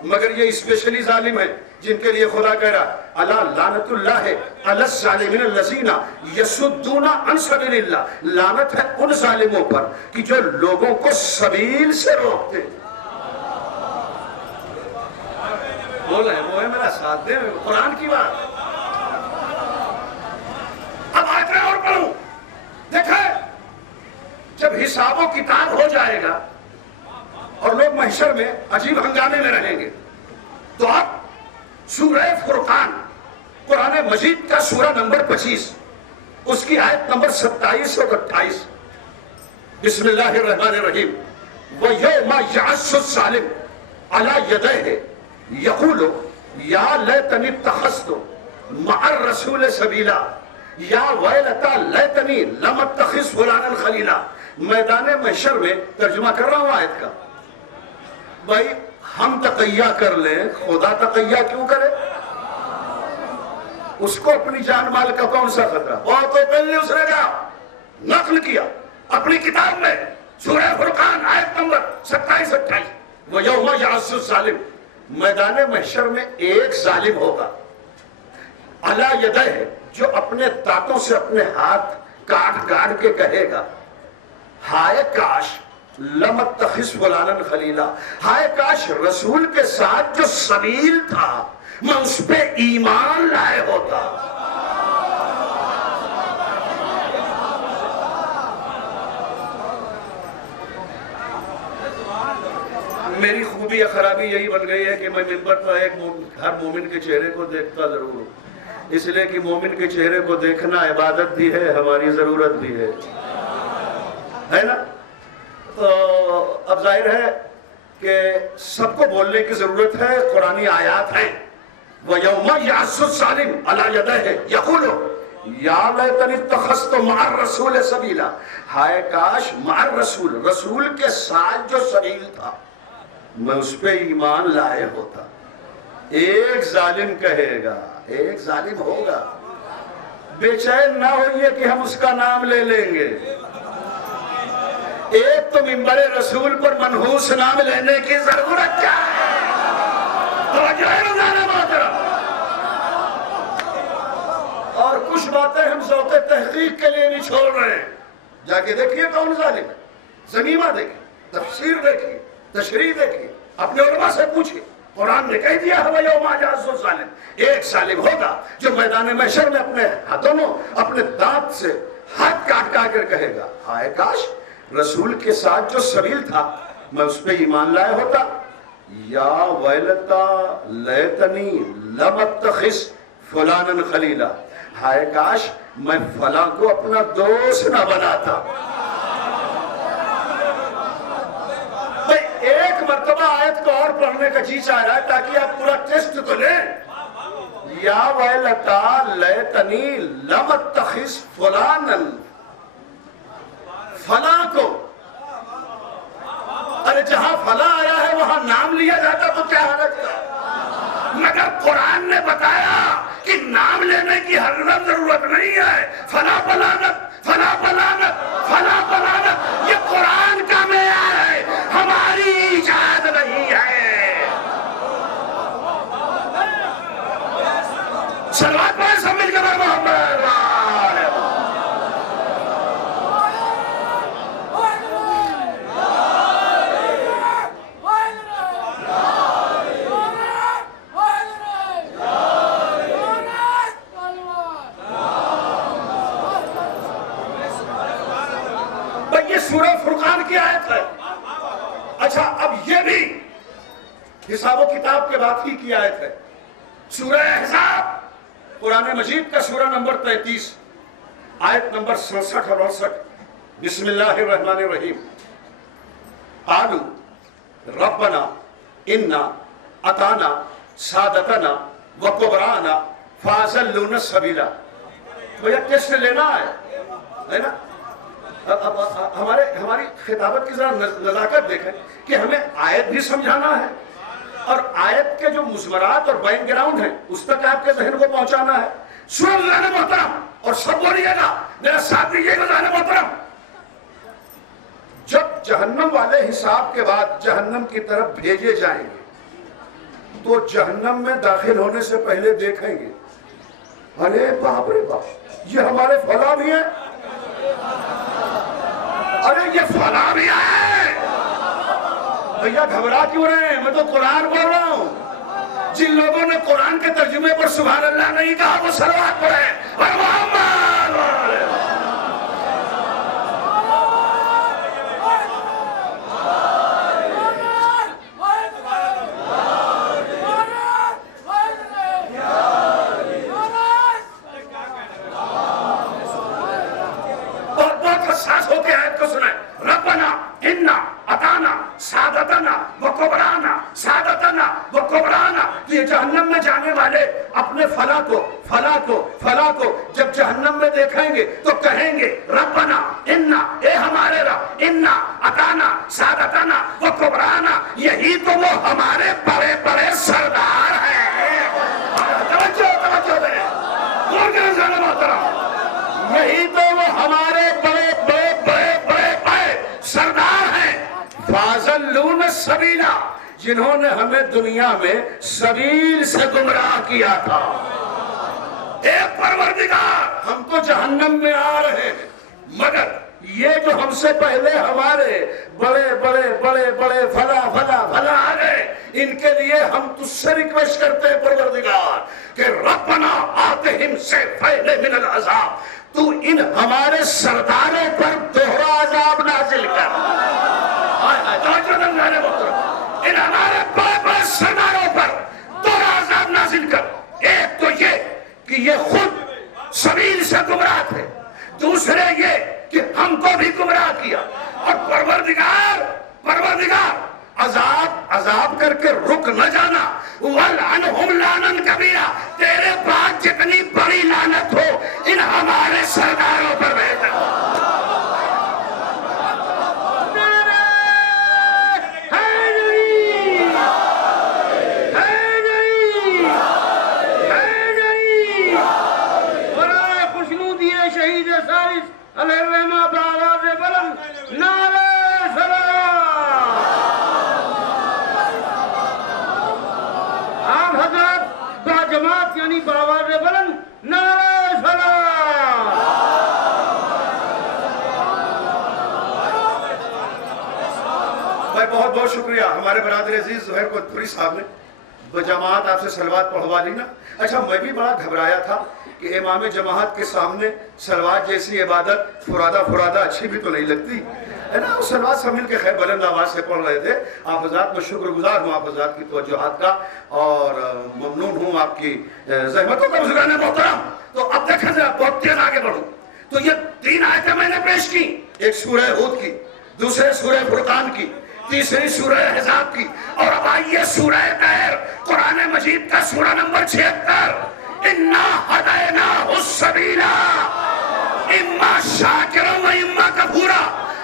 मगर ये स्पेशली जालिम है जिनके लिए खुदा कह रहा अला लानतुल्लाहि अलज़्ज़ालिमीन लज़ीना यसुद्दूना अन सबीलिल्लाह। लानत है उन जालिमों पर कि जो लोगों को सबील से रोकते। बोल रहे वो है मेरा साथ दे, कुरान की बात। अब आगे और पढ़ूं, देखा जब हिसाबो किताब हो जाएगा और लोग महशर में अजीब हंगामे में रहेंगे तो आप सूरह फुरकान कुरान मजीद का सूरा नंबर 25 उसकी आयत नंबर 27 और 28, बिस्मिल्लाहिर्रहमानिर्रहीम, व यौमा यअस्सुस सालिम अला यदैहि यक़ूलु या लैतनी तखस्तु मअर रसूल सबीला या वैलता लैतनी लम अत्तखिज़ फुलानन खलीला। मैदान महशर में तर्जुमा कर रहा हूं आयत का। भाई हम तकैया कर लें, खुदा तकैया क्यों करे? उसको अपनी जान माल का कौन सा खतरा? बहुत तो पहले उसने कहा, नकल किया अपनी किताब में सूरह फुरकान आयत नंबर 27-28, वो यौमा यअस्सुस सालिम, मैदान महशर में एक जालिम होगा, अला यदै, जो अपने दांतों से अपने हाथ काट काट के कहेगा, हाय काश लमत्तखिस फुलानन खलीला, हाय काश रसूल के साथ जो सबील था मैं उस पे ईमान लाए होता। मेरी खूबी या खराबी यही बन गई है कि मैं मिंबर पर हर मोमिन के चेहरे को देखता जरूर हूँ, इसलिए कि मोमिन के चेहरे को देखना इबादत भी है, हमारी जरूरत भी है ना। तो अब जाहिर है कि सबको बोलने की जरूरत है, कुरानी आयात है, वह यौमा यासुस सालिम अला यदैहि यक़ूलु या लैतनी इत्तखज़्तु मअर रसूल सबीला, हाय काश मअर रसूल, रसूल के साथ जो सबील था मैं उस पे ईमान लाए होता। एक जालिम कहेगा, एक जालिम होगा, बेचैन ना होइए कि हम उसका नाम ले लेंगे। एक तो मिंबरे रसूल पर मनहूस नाम लेने की जरूरत क्या है? और कुछ बातें हम ज़ौक़े तहकीक के लिए नहीं छोड़ रहे हैं, जाके देखिए कौन जालिम है, ज़मीमा देखिए, तफसीर देखिए, तशरीह देखिए, अपने उलमा से पूछिए, कुरान ने कह दिया है यौमा यासुस सालिम, एक सालिम होगा जो मैदान महशर में अपने हाथों अपने दांत से हाथ काट काट कर कहेगा, हाय काश रसूल के साथ जो सबील था मैं उस पे ईमान लाया होता। या वैलता लैतनी लम अत्तखिज़ फुलानन खलीला, हाय काश मैं फला को अपना दोस्त न बनाता। भाई एक मर्तबा आयत को और पढ़ने का जी चाह रहा है ताकि आप पूरा टेस्ट तो लें। या वैलता लैतनी लम अत्तखिज़ फुलानन, फला को, अरे जहां फला आया है वहां नाम लिया जाता तो क्या हरज था, मगर कुरान ने बताया कि नाम लेने की हरदम जरूरत नहीं है। फला फलानत, फला फलानत, फला फलानत, ये कुरान का मेयार है, हमारी इजाद नहीं है। सलवात पर सब मिलकर मोहम्मद सूरह फुरकान की आयत है। अच्छा, अब ये भी हिसाबो किताब के बाद ही की आयत है। सूरह अहज़ाब, कुरान मजीद का सूरह नंबर 33, आयत नंबर 67 और 68। बिस्मिल्लाहिर्रहमानिर्रहीम। आलू रब्बना इन्ना अताना सादतना व कुबराना फाज़ल्लूना सबीला। भैया टेस्ट लेना है ना। अब हमारी खिताबत की जरा नजाकत देखें कि हमें आयत भी समझाना है और आयत के जो मुज़मरात और बैकग्राउंड है उस तक आपके जहन को पहुंचाना है। सुन जाने मोहतरम, और सब बोलिएगा, मेरा साथ दीजिएगा जाने मोहतरम। जब जहन्नम वाले हिसाब के बाद जहन्नम की तरफ भेजे जाएंगे तो जहन्नम में दाखिल होने से पहले देखेंगे, अरे बाप रे बाप, ये हमारे फला भी है, अरे ये फला भी है। भैया घबरा क्यों रहे हैं, मैं तो कुरान बोल रहा हूं। जिन लोगों ने कुरान के तर्जुमे पर सुभान अल्लाह नहीं कहा वो सलवात पढ़े। जहन्नम में जाने वाले अपने फला को जब जहन्नम में देखेंगे तो कहेंगे रब्बना इन्ना, ए हमारे रब, इन्ना अताना सादतना व कुबराना, यही तो वो हमारे बड़े बड़े सरदार हैं। तवज्जो दें, यही तो वो हमारे बड़े बड़े बड़े बड़े बड़े सरदार हैं। फाज़ल्लून सबीला, जिन्होंने हमें दुनिया में सबील से गुमराह किया था। एक परवरदिगार, हम तो जहन्नम में आ रहे हैं, मगर ये जो हमसे पहले हमारे बड़े बड़े बड़े बड़े फला फला फला आ गए, इनके लिए हम तुझसे रिक्वेस्ट करते हैं परवरदिगार कि रब्बना आतिहिम सैफैन मिनल अज़ाब, तू इन हमारे सरदारों पर दोहरा अज़ाब नाजिल कर। इन हमारे बड़े बड़े सरदारों पर दोहरा अज़ाब नाजिल कर। एक तो ये कि ये खुद सबील से गुमराह थे, दूसरे ये कि हमको भी गुमराह किया, और परवरदिगार अजाब करके रुक न जाना। वलअनहुम लानन कबीरा, तेरे बाद जितनी बड़ी लानत हो इन हमारे सरदारों पर भेज। यानी बावाज़ बुलंद नारे सलाम। भाई बहुत बहुत शुक्रिया हमारे बरादर अजीज ज़ुहैर कोतपुरी साहब ने बजमात आपसे सलवात पढ़वा ली ना। अच्छा, मैं भी बड़ा घबराया था कि इमाम जमात के सामने सलवात जैसी इबादत फुरादा अच्छी भी तो नहीं लगती है ना। उस सलवात सब मिल के खैर बुलंद आवाज से पढ़ रहे थे। आप हज़रात में शुक्रगुजार हूँ, आप हज़रात की तवज्जुहात का, और ममनून हूँ आपकी ज़हमतों का। बुज़ुर्गान मोहतरम, तो अब देखें जरा, बहुत तेज आगे बढ़ूँ तो ये 3 आयतें मैंने पेश की, एक सूरह हूद की, दूसरे सूरह फुरकान की, तीसरी सूरह अहज़ाब की, और अब आइए सूरह तहर, कुरान मजीद का सूरह नंबर 76। इन्ना हदैनाहुस सबीला इम्मा शाकिरन व इम्मा कफूरा।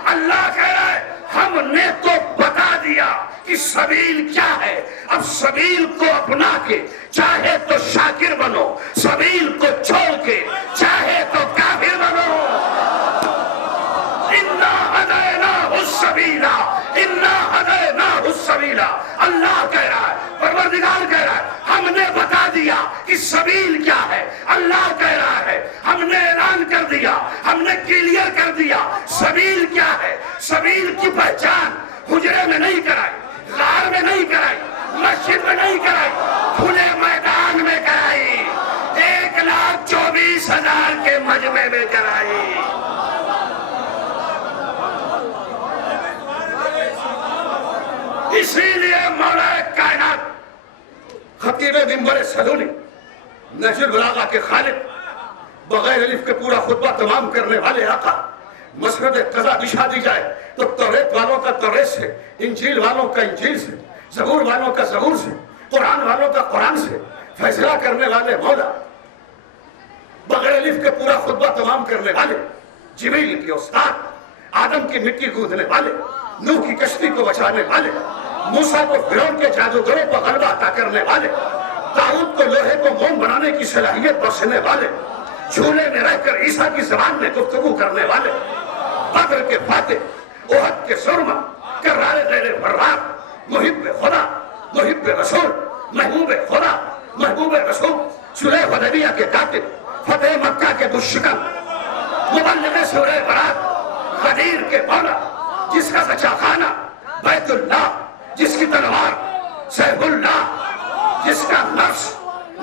अल्लाह कह रहा है हमने तो बता दिया कि सबील क्या है। अब सबील को अपना के चाहे तो शाकिर बनो, सबील को छोड़ के चाहे तो काफिर बनो। इन्ना हदैनाहुस सबीला, इन्ना हदैनाहुस सबीला। अल्लाह कह रहा है, परवरदिगार कह रहा है हमने बता दिया कि सबील क्या है। अल्लाह कह रहा है हमने ऐलान कर दिया, हमने क्लियर कर दिया सबील क्या है। सबील की पहचान हुजरे में नहीं कराई, गार में नहीं कराई, मस्जिद में नहीं कराई, खुले मैदान में कराई, 1,24,000 के मजमे में कराई। इसीलिए मौला कायनात खतीब मिंबर सदूनी नहजुल बलागा के खालिद, बगैर अलिफ के पूरा खुतबा तमाम करने वाले आका, मसरद कज़ा बिछा दी जाए तो तौरेत वालों का तौरेत से, इंजील वालों का इंजील से, ज़बूर वालों का ज़बूर से, कुरान वालों का कुरान से फैसला करने वाले मौला, बगैर अलिफ के पूरा खुतबा तमाम करने वाले, जिब्रील के उस्ताद, आदम की मिट्टी गूंथने वाले, नूह की कश्ती को बचाने वाले, मूसा को फिरौन के जादूगरों पर गलबा अता करने वाले, दाऊद को लोहे को मोम बनाने की सलाहियत बख्शने वाले, झूले में रहकर ईसा की ज़बान में गुफ्तगू करने वाले, बद्र के फातिह, उहद के सुरमा, कर्रारे ग़ैर फर्रार, मुहिब्ब खुदा, मुहिब्ब रसूल, महबूब खुदा, महबूब रसूल, सुलह हुदैबिया के कातिब, फतेह मक्का के मुश्किल, मुबल्लिग़ सूरह बरात, गदीर के मौला, जिसका सच्चा खाना बैतुल्लाह, जिसकी तलवार सैफुल्लाह, जिसका नफ्स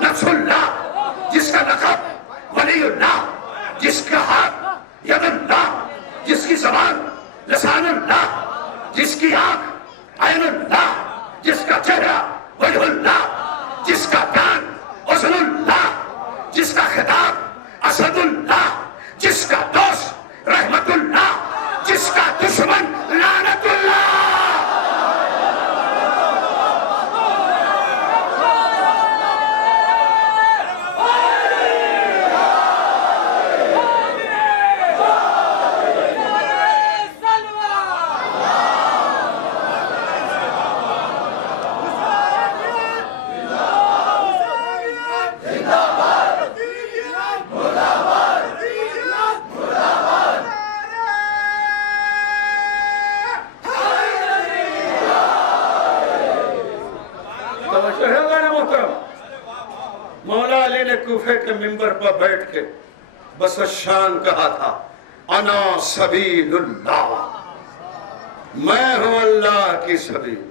नफ्सुल्लाह, जिसका लक़ब वलीउल्लाह, जिसका हाथ यदुल्लाह, जिसकी ज़बान लसानुल्लाह, जिसकी आँख ऐनुल्लाह, जिसका चेहरा वजहुल्लाह, जिसका कान उज़्नुल्लाह, जिसका खिताब असदुल्लाह, जिसका दोस्त रहमतुल्लाह, जिसका दुश्मन लानतुल्लाह। रहेगा ना मोहतरम। मौला अली ने कूफे के मिंबर पर बैठ के बस शान कहा था, अना सबीलुल्लाह, मैं हूं अल्लाह की सबील।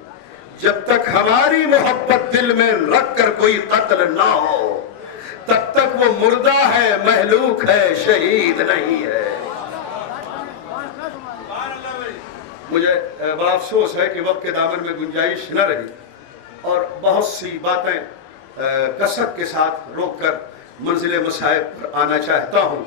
जब तक हमारी मोहब्बत दिल में रख कर कोई कत्ल ना हो तब तक वो मुर्दा है, महलूक है, शहीद नहीं है। मुझे बड़ा अफसोस है कि वक्त के दामन में गुंजाइश न रही और बहुत सी बातें कसरत के साथ रोककर मंजिल मसाइब पर आना चाहता हूं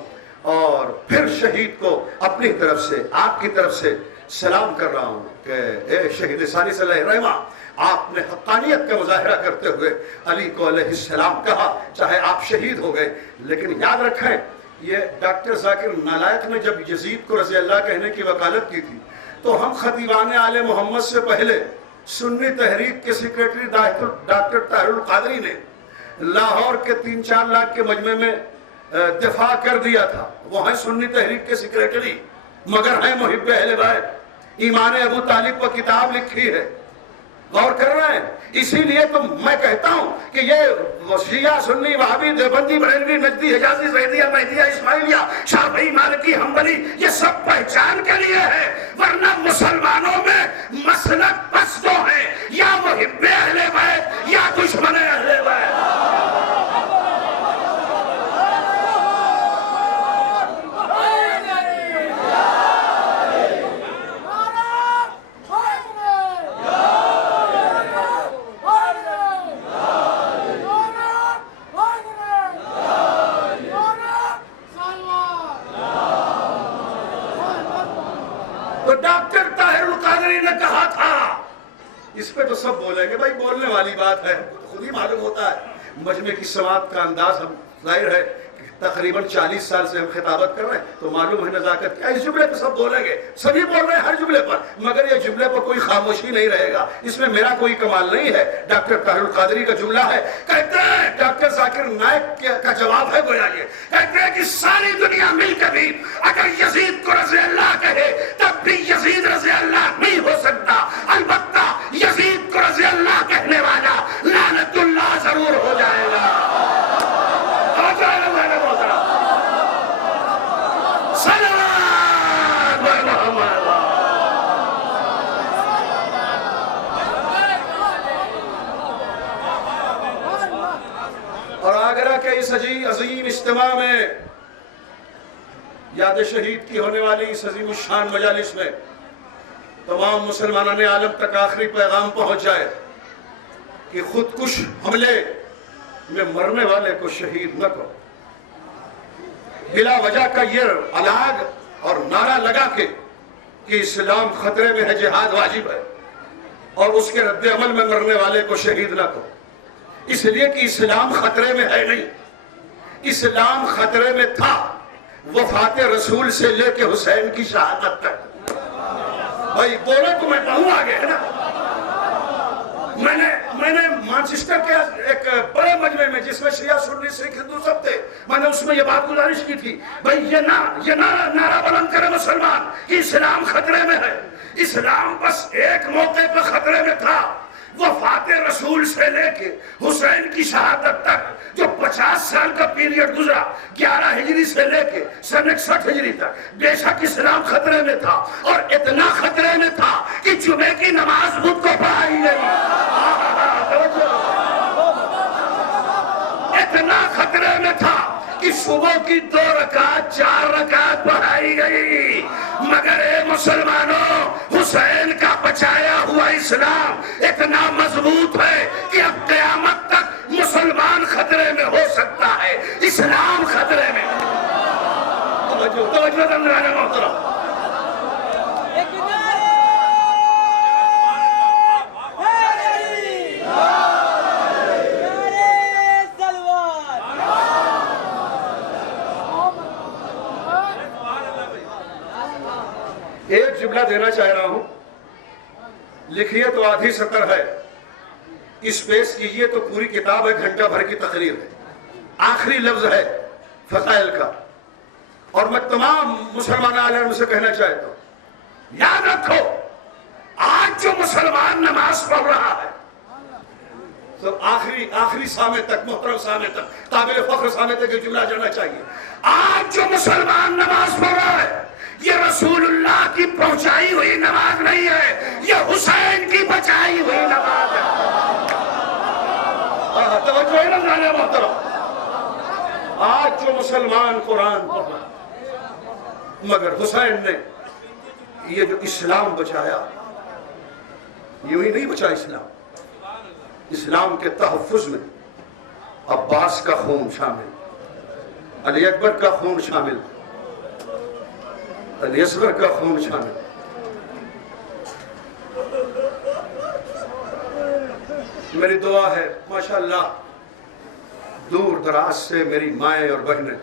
और फिर शहीद को अपनी तरफ से, आपकी तरफ से सलाम कर रहा हूं कि ए शहीद सानी सल्लल्लाहु अलैहि वसल्लम, आपने हक़ानियत का मुज़ाहिरा करते हुए अली को अलैहिस्सलाम कहा, चाहे आप शहीद हो गए, लेकिन याद रखें ये डॉक्टर ज़ाकिर नालायक ने जब यजीद को रज़ी अल्लाह कहने की वकालत की थी तो हम खतीबान आले मोहम्मद से पहले सुन्नी तहरीक के सेक्रेटरी डॉक्टर ताहिरुल कादरी ने लाहौर के 3-4 लाख के मजमे में दिफा कर दिया था। वो है सुन्नी तहरीक के सेक्रेटरी मगर है मुहिब्बे अहले बैत, ईमान अबू तालिब पर किताब लिखी है, गौर कर रहे हैं। इसीलिए तो मैं कहता हूं कि ये शिया सुन्नी वहाबी देवबंदी बरेलवी नजदी हिजाजी ज़ैदिया महदिया इस्माइलिया शाफी मालिकी हम्बली ये सब पहचान के लिए है, वरना मुसलमानों में मसलक बस दो है, या मुहिब्बे अहले बैत या दुश्मन अहले बैत। तो डॉक्टर ताहिरुल कादरी ने कहा था, इस पे तो सब बोलेंगे भाई, बोलने वाली बात है, खुद ही मालूम होता है मजमे की समात का अंदाज। हम जाहिर है तकरीबन 40 साल से हम खिताबत कर रहे हैं तो मालूम है नजाकत क्या। इस जुमले पे सब बोलेंगे, सभी बोल रहे हैं हर जुमले पर, मगर ये जुमले पर कोई खामोशी नहीं रहेगा, इसमें मेरा कोई कमाल नहीं है। डॉक्टर ताहिरुल कादरी का जुमला है, कहते हैं डॉक्टर जाकिर नाइक का जवाब है गोया ये, कहते हैं कि सारी दुनिया मिलकर भी अगर यजीद को रज़ी अल्लाह कहे तब भी यजीद रज़ी अल्लाह नहीं हो सकता, अलबत्ता यजीद को रज़ी अल्लाह कहने वाला लानतुल्लाह जरूर हो जाएगा। और आगरा के इस अजीम इज्तिमा में याद शहीद की होने वाली इस अजीम शान मजालिस में तमाम मुसलमानों ने आलम तक आखिरी पैगाम पहुंच जाए कि खुदकुश हमले में मरने वाले को शहीद न करो। बिला वजह का ये अलाग और नारा लगा के कि इस्लाम खतरे में है, जिहाद वाजिब है, और उसके रद्द अमल में मरने वाले को शहीद न करो, इसलिए कि इस्लाम खतरे में है नहीं, इस्लाम खतरे में था वफात रसूल से लेके हुसैन की शहादत तक। भाई बोलो तो मैं कहूँ आगे है ना। मैंने मैनचेस्टर के एक बड़े मजमे में जिसमें शिया सुन्नी सिख हिंदू सब थे, मैंने उसमें ये बात गुजारिश की थी, भाई ये नारा बुलंद करे मुसलमान कि इस्लाम खतरे में है। इस्लाम बस एक मौके पर खतरे में था, वफात रसूल से लेके हुसैन की शहादत तक जो 50 साल का पीरियड गुजरा, 11 हिजरी से लेके सन 61 हिजरी तक, बेशक इस्लाम खतरे में था और इतना खतरे में था कि जुमे की नमाज खुद को पढ़ाई गई। इतना खतरे में था कि सुबह की 2 रकात 4 रकात पढ़ाई गई। मगर ए मुसलमानों, हुसैन का बचाया हुआ इस्लाम इतना मजबूत है कि अब क़यामत तक मुसलमान खतरे में हो सकता है, इस्लाम खतरे में। तवज्जो मोहतरम, एक जुमला देना चाह रहा हूं, लिखिए तो आधी सतर है, स्पेस कीजिए तो पूरी किताब है, घंटा भर की तकरीर है। आखिरी लफ्ज है फजाइल का, और मैं तमाम मुसलमान आलिम से कहना चाहता हूं, याद रखो आज जो मुसलमान नमाज पढ़ रहा है तो आखिरी सामे तक, मोहतरम सामे तक, काबिल फख्र सामे तक ये जुमला जाना चाहिए। आज जो मुसलमान नमाज पढ़ रहा है, ये रसूलुल्लाह की पहुंचाई हुई नमाज नहीं है, ये हुसैन की बचाई हुई नमाज है। तवज्जो है ना जाने मोहतरम। आज जो मुसलमान कुरान पढ़ रहा, मगर हुसैन ने ये जो इस्लाम बचाया, यूं ही नहीं बचा इस्लाम के तहफ़्फ़ुज़ में अब्बास का खून शामिल, अली अकबर का खून शामिल, अली असगर का खून शामिल। मेरी दुआ है माशाअल्लाह, दूर दराज से मेरी माएँ और बहनें,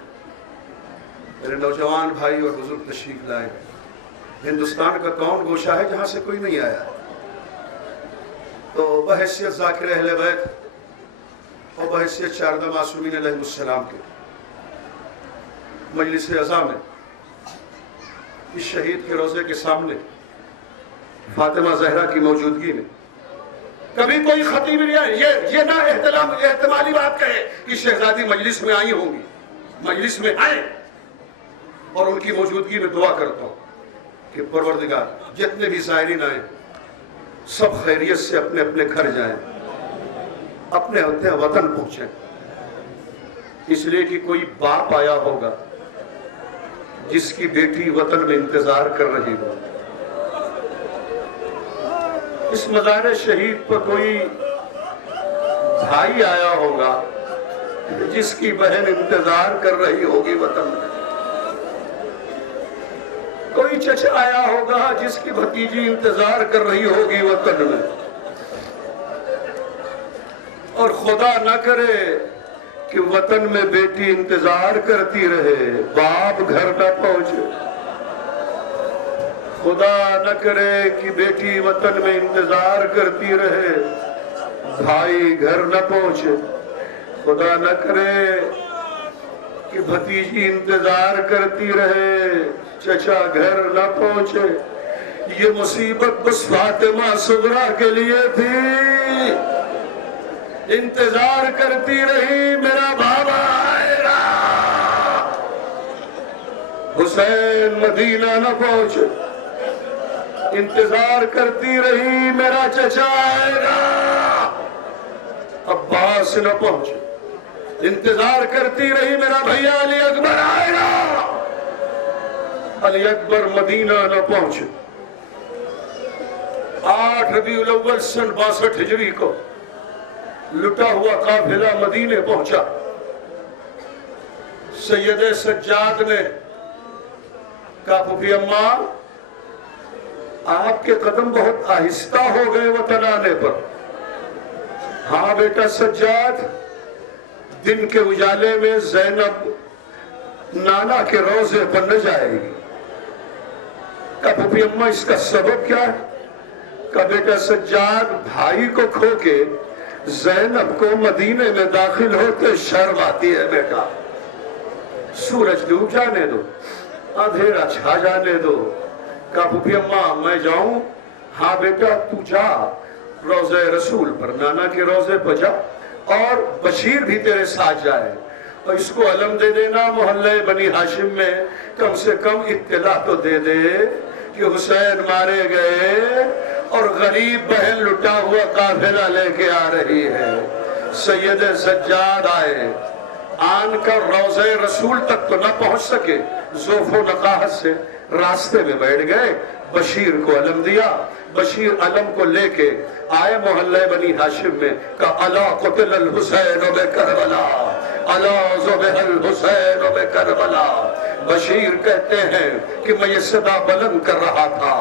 मेरे नौजवान भाई और बुजुर्ग तशरीफ लाए। हिंदुस्तान का कौन गोशा है जहाँ से कोई नहीं आया? तो बहैसियत ज़ाकिर अहले बैत और बहैसियत चारदा मासूमीन अलैहिमुस्सलाम के मजलिस अज़ा में इस शहीद के रोज़े के सामने फातिमा ज़हरा की मौजूदगी में कभी कोई खतीब नहीं आए, ये ना एहतमाली बात कहे कि शहजादी मजलिस में आई होंगी, मजलिस में आए और उनकी मौजूदगी में दुआ करता हूँ कि परवरदिगार जितने भी ज़ायरीन आए सब खैरियत से अपने अपने घर जाएं, अपने अपने वतन पहुंचे। इसलिए कि कोई बाप आया होगा जिसकी बेटी वतन में इंतजार कर रही हो। इस मज़ार शहीद पर कोई भाई आया होगा जिसकी बहन इंतजार कर रही होगी वतन में। कोई चचा आया होगा जिसकी भतीजी इंतजार कर रही होगी वतन में। और खुदा न करे कि वतन में बेटी इंतजार करती रहे, बाप घर न पहुंचे। खुदा न करे कि बेटी वतन में इंतजार करती रहे, भाई घर न पहुंचे। खुदा न करे कि भतीजी इंतजार करती रहे, चचा घर न पहुंचे। ये मुसीबत बस फातिमा सुगरा के लिए थी, इंतजार करती रही मेरा बाबा आएगा। हुसैन मदीना न पहुंचे, इंतजार करती रही मेरा चचा आएगा। अब्बास न पहुंचे, इंतजार करती रही मेरा भैया अली अकबर आएगा। अली अकबर मदीना न पहुंचे। 8 रबीउल अव्वल सन 62 हिजरी को लुटा हुआ काफिला मदीने पहुंचा। सैयद सज्जाद ने कहा, फूफी अम्मा आपके कदम बहुत आहिस्ता हो गए वतन आने पर। हाँ बेटा सज्जाद, दिन के उजाले में ज़ैनब नाना के रोजे पर न जाएगी। कहा फूफी अम्मा इसका सबब क्या है? कहा बेटा सज्जाद, भाई को खो के ज़ैनब को मदीने में दाखिल होते शर्म आती है बेटा। सूरज डूब जाने दो, अंधेरा छा जाने दो। कहा फूफी अम्मा मैं जाऊं? हाँ बेटा तू जा, रोज़े रसूल पर, नाना के रोजे पर जा, और बशीर भी तेरे साथ जाए और इसको अलम दे देना मोहल्ले बनी हाशिम में कम से कम इत्तला तो दे दे कि हुसैन मारे गए और गरीब बहन लुटा हुआ काफिला लेके आ रही है। सैयद सज्जाद आए, आन कर रोज़े रसूल तक तो न पहुंच सके, ज़ोफ़ो नकाहत से रास्ते में बैठ गए। बशीर को अलम दिया, बशीर अलम को लेके आए मोहल्ले बनी हाशिम में। का अला क़ुतिल हुसैन बे करबला, अला ज़ुबिहल हुसैन बे करबला। बशीर कहते हैं कि मैं ये सदा बुलंद कर रहा था,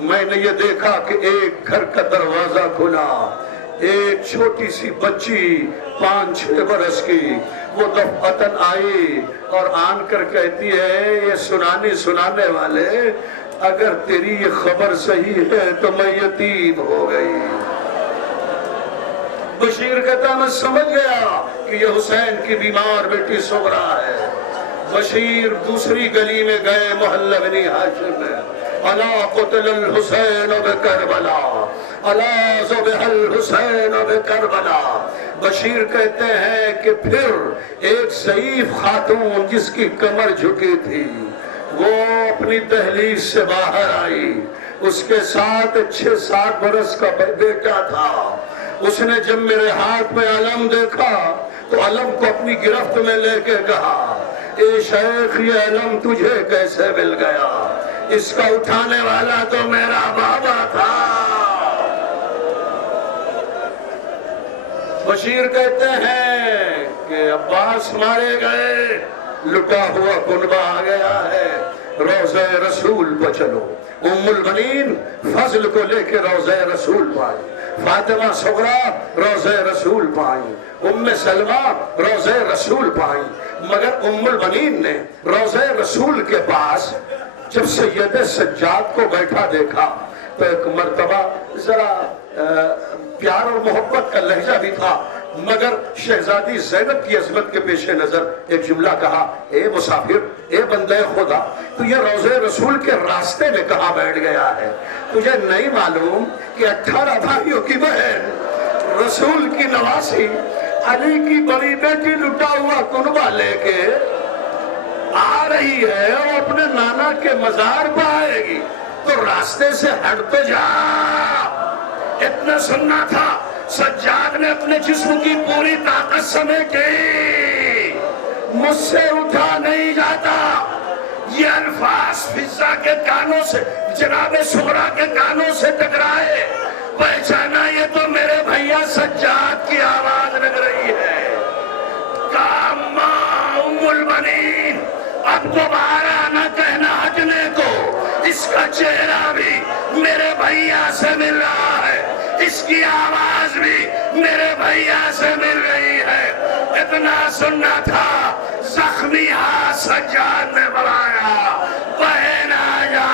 मैंने ये देखा कि एक घर का दरवाजा खुला, एक छोटी सी बच्ची 5-6 बरस की वो दफ़अतन आई और आन कर कहती है, ये सुनाने वाले, अगर तेरी ये खबर सही है तो मैं यतीम हो गई। बशीर कहता मैं समझ गया कि ये हुसैन की बीमार बेटी सुगरा है। बशीर दूसरी गली में गए मोहल्ला बनी हाशिम में। अला क़ुतिल हुसैन बे करबला, अलाज़ बिहल हुसैन व करबला। बशीर कहते हैं कि फिर एक ज़ईफ खातून जिसकी कमर झुकी थी वो अपनी दहलीज से बाहर आई। उसके साथ 6-7 बरस का बेटा था। उसने जब मेरे हाथ में अलम देखा तो अलम को अपनी गिरफ्त में लेके कहा, ए शेख ये अलम तुझे कैसे मिल गया? इसका उठाने वाला तो मेरा बाबा था। बशीर कहते हैं कि अब्बास मारे गए, लुटा हुआ कुनबा आ गया है, रोज़े रसूल पर चलो। उम्मुल बनीन फजल को लेके रोज़े रसूल पाई, फातिमा सुगरा रोज़े रसूल पाई, उम्मे सलमा रोज़े रसूल पाई। मगर उम्मुल बनीन ने रोज़े रसूल के पास जब सैयद सज्जाद को बैठा देखा तो एक मर्तबा जरा प्यार और मोहब्बत का लहजा भी था, मगर शहजादी ज़ैनब की अज़मत के पेश नजर एक जुमला कहा, ए मुसाफिर, ए बंदे खुदा, तू ये रोज़े रसूल के रास्ते में कहाँ बैठ गया है? तुझे नहीं मालूम कि 18 भाइयों की बहन रसूल की नवासी अली की बड़ी बेटी लुटा हुआ कुनबा लेके आ रही है और अपने नाना के मजार पर आएगी, तो रास्ते से हट तो जा। इतना सुनना था। सज्जाद ने अपने जिस्म की पूरी ताकत समेटी, मुझसे उठा नहीं जाता। ये अल्फाज फिजा के कानों से, जनाबे सुगरा के कानों से टकराए, पहचाना ये तो मेरे भैया सज्जाद की आवाज लग रही है। कामा उम्मुल बनीन, अब दोबारा न कहना हटने को, इसका चेहरा भी मेरे भैया से मिल रहा है, इसकी आवाज भी मेरे भैया से मिल रही है। इतना सुनना था। जख्मी हाथ सज्जाद ने बुलाया, बहन आजा,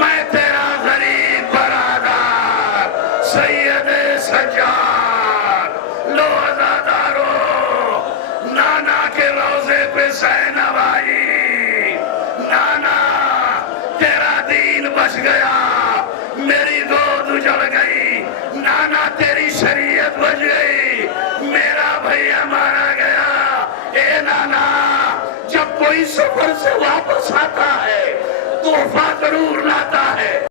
मैं तेरा गरीब बरादार सैयद सज्जाद, लो अज़ादारो, नाना के रोजे पे ज़ैनब आई। नाना तेरा दीन बच गया, मेरी गोद उजड़ गई, नाना तेरी शरीयत बच गई, मेरा भैया मारा गया। ए नाना, जब कोई सफर से वापस आता है तोहफा जरूर लाता है।